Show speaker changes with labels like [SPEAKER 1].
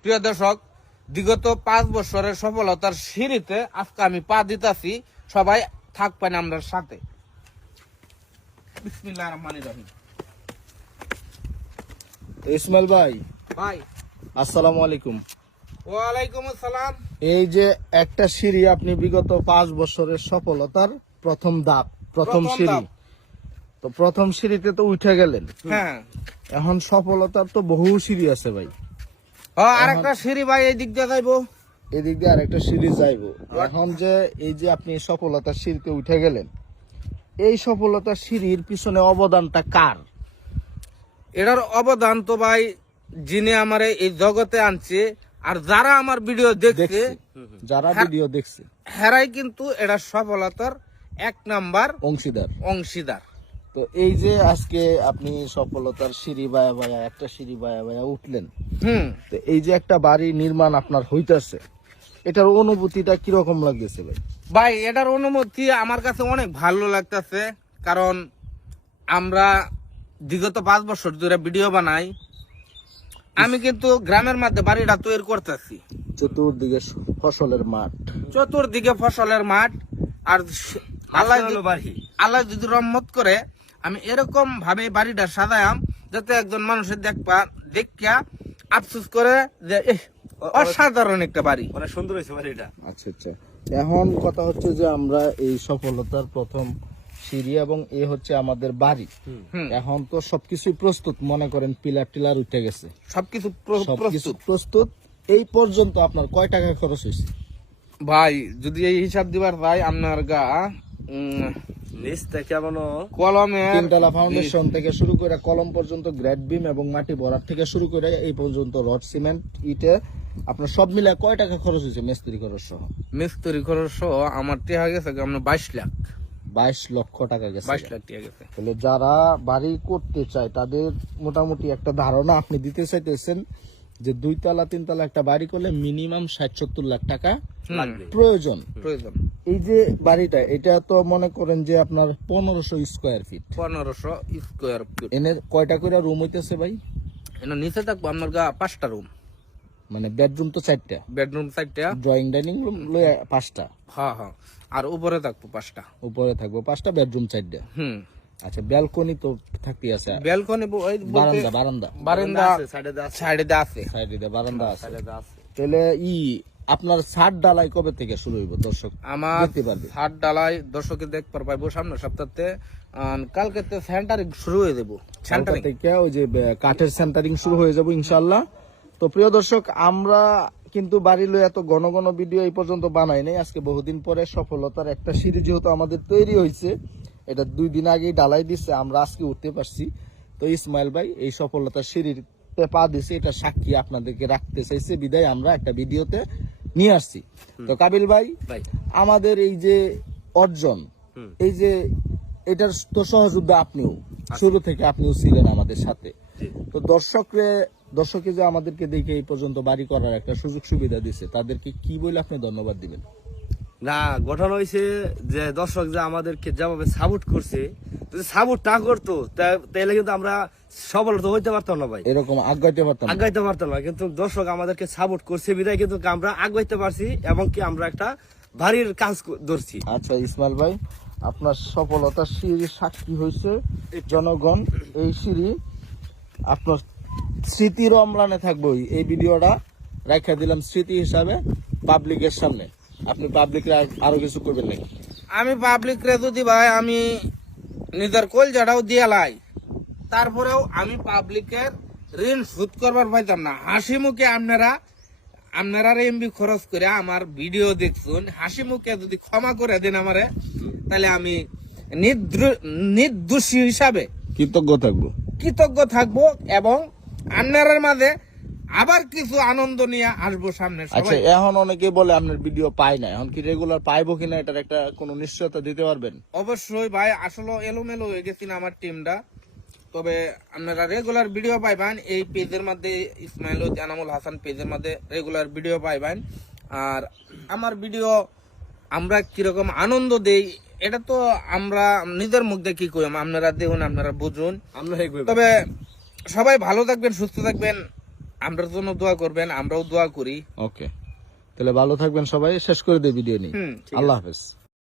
[SPEAKER 1] প্রিয় দর্শক, বিগত 5 বছরের সফলতার সিঁড়িতে আজকে আমি পা দিতাছি। সবাই থাকবেন আমরা সাথে। বিসমিল্লাহির রহমানির রহিম।
[SPEAKER 2] ইসমাইল ভাই,
[SPEAKER 1] ভাই
[SPEAKER 2] আসসালামু আলাইকুম।
[SPEAKER 1] ওয়ালাইকুম আসসালাম।
[SPEAKER 2] এই যে একটা সিঁড়ি, আপনি বিগত 5 বছরের সফলতার প্রথম ধাপ, প্রথম সিঁড়ি, তো প্রথম সিঁড়িতে তো উঠে গেলেন।
[SPEAKER 1] হ্যাঁ,
[SPEAKER 2] এখন সফলতার তো বহু সিঁড়ি আছে ভাই।
[SPEAKER 1] আরেকটা সিঁড়ি ভাই এই দিক দিয়ে যাইবো।
[SPEAKER 2] এদিক দিয়ে আরেকটা সিঁড়ি যাইবো। এখন যে এই যে আপনি সফলতার সিঁড়িতে উঠে গেলেন, এই সফলতার সিঁড়ির পিছনে অবদানটা কার?
[SPEAKER 1] এটার অবদান তো ভাই যিনি আমারে এই জগতে আনছে আর যারা আমার ভিডিও দেখছে,
[SPEAKER 2] যারা
[SPEAKER 1] হ্যাঁ।
[SPEAKER 2] ভিডিও দেখছে
[SPEAKER 1] হেরাই কিন্তু এটা সফলতার 1 নাম্বার
[SPEAKER 2] অংশীদার।
[SPEAKER 1] অংশীদার।
[SPEAKER 2] তো এই যে আজকে আপনি সফলতার সিঁড়ি বায়া বায়া, একটা সিঁড়ি বায়া বায়া উঠলেন, তো এই যে একটা বাড়ি নির্মাণ আপনার হইতাছে, এটার অনুভূতিটা কিরকম লাগতেছে ভাই?
[SPEAKER 1] ভাই এটার অনুমতি আমার কাছে অনেক ভালো লাগতেছে, কারণ আমরা বিগত 5 বছর ধরে ভিডিও বানাই। আমি কিন্তু গ্রামের মধ্যে বাড়িটা তৈরি করতেছি,
[SPEAKER 2] চতুর্দিকে ফসলের মাঠ,
[SPEAKER 1] চতুর্দিকে ফসলের মাঠ। আর আল্লাহ যদি রহমত করে আমি এরকম ভাবে বাড়িটা সাজায়াম যাতে একজন মানুষের দেখা আফসোস করে যে অসাধারণ একটা বাড়ি,
[SPEAKER 3] অনেক সুন্দর হয়েছে বাড়িটা।
[SPEAKER 2] আচ্ছা আচ্ছা। এখন কথা হচ্ছে যে আমরা এই সফলতার প্রথম সিঁড়ি এবং এ হচ্ছে আমাদের বাড়ি। এখন তো সবকিছুই প্রস্তুত, মনে করেন পিলার টিলার উঠে গেছে,
[SPEAKER 1] সবকিছু
[SPEAKER 2] সবকিছু
[SPEAKER 1] প্রস্তুত।
[SPEAKER 2] প্রস্তুত। এই পর্যন্ত আপনার কয় টাকা খরচ হয়েছে?
[SPEAKER 1] ভাই যদি এই হিসাব দিবার ভাই আপনার গা
[SPEAKER 3] নিচ থেকে মনো
[SPEAKER 1] কলমে
[SPEAKER 2] তিনতলা ফাউন্ডেশন থেকে শুরু করে কলম পর্যন্ত, গ্রেড বিম এবং মাটি ভরাট থেকে শুরু করে এই পর্যন্ত রড সিমেন্ট ইটে আপনার সব মিলে কয় টাকা খরচ হয়েছে মিস্ত্রি খরচ সহ?
[SPEAKER 1] মিস্ত্রি খরচ সহ আমার টিয়া গেছে আপনার 22 লাখ।
[SPEAKER 2] 22 লক্ষ টাকা গেছে।
[SPEAKER 1] 22 লাখ টিয়া গেছে।
[SPEAKER 2] তাহলে যারা বাড়ি করতে চায় তাদের মোটামুটি একটা ধারণা আপনি দিতে চাইতেছেন যে 2 তলা 3 তলা একটা বাড়ি করলে মিনিমাম 60-70 লাখ টাকা
[SPEAKER 3] লাগবে।
[SPEAKER 2] প্রয়োজন।
[SPEAKER 1] প্রয়োজন।
[SPEAKER 2] এই যে বাড়িটা, এটা তো মনে করেন যে আপনার 1500 স্কোয়ার ফিট।
[SPEAKER 1] 1500 square feet.
[SPEAKER 2] এনে কয়টা করে রুম হইতেছে ভাই?
[SPEAKER 1] এটা নিচে থাকবো আপনার গা 5টা রুম,
[SPEAKER 2] মানে বেডরুম তো 4টা,
[SPEAKER 1] বেডরুম 4টা,
[SPEAKER 2] ড্রয়িং ডাইনিং রুম 5টা,
[SPEAKER 1] হ্যাঁ হ্যাঁ, আর উপরে থাকবো 5টা,
[SPEAKER 2] উপরে থাকবো 5টা, বেডরুম 4টা। আচ্ছা, ব্যালকনি তো থাকতেই আছে,
[SPEAKER 1] ব্যালকনি,
[SPEAKER 2] বারান্দা বারান্দা
[SPEAKER 1] বারান্দা
[SPEAKER 3] সাইডে
[SPEAKER 1] সাইডে আছে,
[SPEAKER 2] সাইডে বারান্দা আছে।
[SPEAKER 3] আছে।
[SPEAKER 2] তাহলে আপনার ছাদ ডালাই কবে থেকে শুরু হইব দর্শক
[SPEAKER 1] আমার
[SPEAKER 2] দেখতে পারবে?
[SPEAKER 1] হাট ডালাই দর্শকে দেখতে পারবো সামনের সপ্তাহে। কালকে তো সেন্টারিং শুরু হয়ে দেবো।
[SPEAKER 2] সেন্টার থেকে ওই যে কাঠের সেন্টারিং শুরু হয়ে যাবো ইনশাল্লাহ। তো প্রিয় দর্শক, আমরা কিন্তু বাড়ি লই এত ঘন ঘন ভিডিও এই পর্যন্ত বানাই নাই। আজকে বহুদিন পরে সফলতার একটা সিঁড়ি যেহেতু আমাদের তৈরি হয়েছে, এটা 2 দিন আগেই ডালাই দিচ্ছে, আমরা আজকে উঠতে পারছি। তো ইসমাইল ভাই এই সফলতার সিঁড়িতে পা দিছে, এটা সাক্ষী আপনাদেরকে রাখতে চাইছে, বিদায় আমরা একটা ভিডিওতে নিয়ে আসছি। তো কাবিল ভাই, আমাদের এই যে অর্জন, এই যে এটার তো সহযোদ্ধা আপনিও, শুরু থেকে আপনিও ছিলেন আমাদের সাথে। তো দর্শকে যে আমাদেরকে দেখে এই পর্যন্ত বাড়ি করার একটা সুযোগ সুবিধা দিছে, তাদেরকে কি বলে আপনি ধন্যবাদ দিবেন?
[SPEAKER 3] না, গঠন হয়েছে যে দর্শক যে আমাদেরকে যেভাবে সাপোর্ট করছে, যদি সাপোর্ট না করতো তাহলে কিন্তু আমরা সফলতা হইতে পারতাম না ভাই,
[SPEAKER 2] এরকম আগাইতে পারতাম না।
[SPEAKER 3] আগাইতে পারতাম না। কিন্তু দর্শক আমাদেরকে সাপোর্ট করছে বিধায় কিন্তু আমরা আগাইতে পারছি এবং কি আমরা একটা বাড়ির কাজ ধরছি।
[SPEAKER 2] আচ্ছা ইসমাইল ভাই, আপনার সফলতার সিঁড়ির সাক্ষী হয়েছে জনগণ। এই সিঁড়ি আপনার স্মৃতির অম্লানে থাকবে। এই ভিডিওটা রাখা দিলাম স্মৃতি হিসাবে পাবলিকের সামনে। আপনি পাবলিক আরো কিছু করবেন নাকি?
[SPEAKER 1] আমি পাবলিক রে যদি ভাই আমি নিজের কলজাটাও দিয়ে লাই, তারপরেও আমি পাবলিকের ঋণ শোধ করবার পাইতাম না। হাসি মুখে আপনারা এমবি খরচ করে আমার ভিডিও দেখছুন, হাসি মুখে যদি ক্ষমা করে দেন আমারে, তাহলে আমি নির্দোষী হিসাবে কৃতজ্ঞ থাকবো এবং আপনার মাঝে আবার কিছু আনন্দ নিয়ে আসবো সামনে।
[SPEAKER 2] আচ্ছা, এখন অনেকে বলে আপনার ভিডিও পায় না, এখন কি রেগুলার পাইবো কিনা এটার একটা কোনো নিশ্চয়তা দিতে পারবেন?
[SPEAKER 1] অবশ্যই ভাই, আসলে এলোমেলো হয়ে গেছি না আমার টিমটা, তবে আপনারা রেগুলার ভিডিও পাইবেন এই পেজের মধ্যে, ইসমাইল আনামুল হাসান পেজের মধ্যে রেগুলার ভিডিও পাইবেন। আর আমার ভিডিও আমরা কিরকম আনন্দ দেই এটা তো আমরা নিজের মুখ দিয়ে কি করি, আপনারা দেখুন, আপনারা বুঝুন। তবে সবাই ভালো থাকবেন, সুস্থ থাকবেন। আমরার জন্য দোয়া করবেন, আমরাও দোয়া করি।
[SPEAKER 2] ওকে, তাহলে ভালো থাকবেন সবাই, শেষ করে দেই ভিডিও নিয়ে।
[SPEAKER 1] ঠিক আছে।
[SPEAKER 2] আল্লাহ হাফেজ।